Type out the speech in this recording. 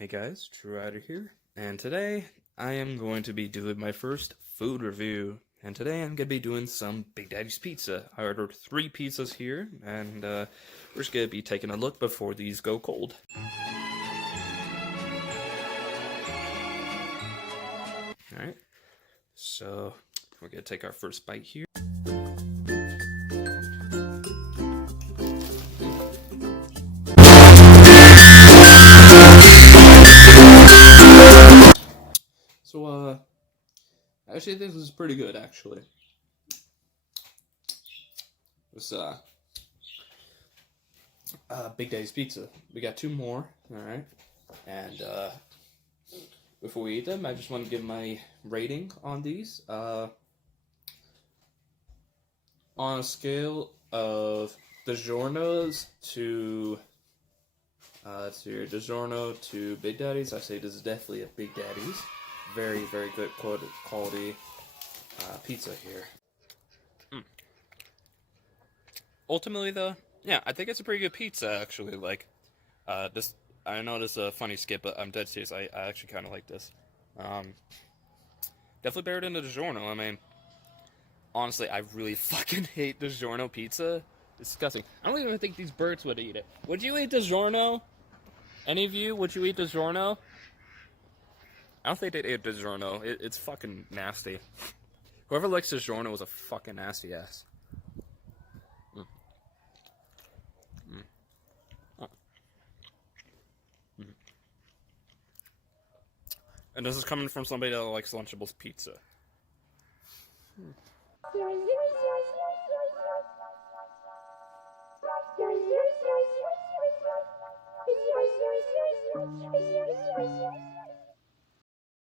Hey guys, True Rider here, and today I am going to be doing my first food review. And today I'm going to be doing some Big Daddy's Pizza. I ordered 3 pizzas here, and we're just going to be taking a look before these go cold. Alright, so we're going to take our first bite here. So, actually this is pretty good, actually. This, Big Daddy's Pizza. We got 2 more, alright? And, before we eat them, I just want to give my rating on these. On a scale of DiGiorno's to DiGiorno to Big Daddy's, I say this is definitely a Big Daddy's. Very, very good quality pizza here. Ultimately, though, yeah, I think it's a pretty good pizza, actually. Like, this, I know this is a funny skit, but I'm dead serious. I actually kind of like this. Definitely better than the DiGiorno. I mean, honestly, I really fucking hate DiGiorno pizza. It's disgusting. I don't even think these birds would eat it. Would you eat DiGiorno? Any of you? Would you eat DiGiorno? I don't think they'd eat DiGiorno. It's fucking nasty. Whoever likes DiGiorno is a fucking nasty ass. And this is coming from somebody that likes Lunchables pizza.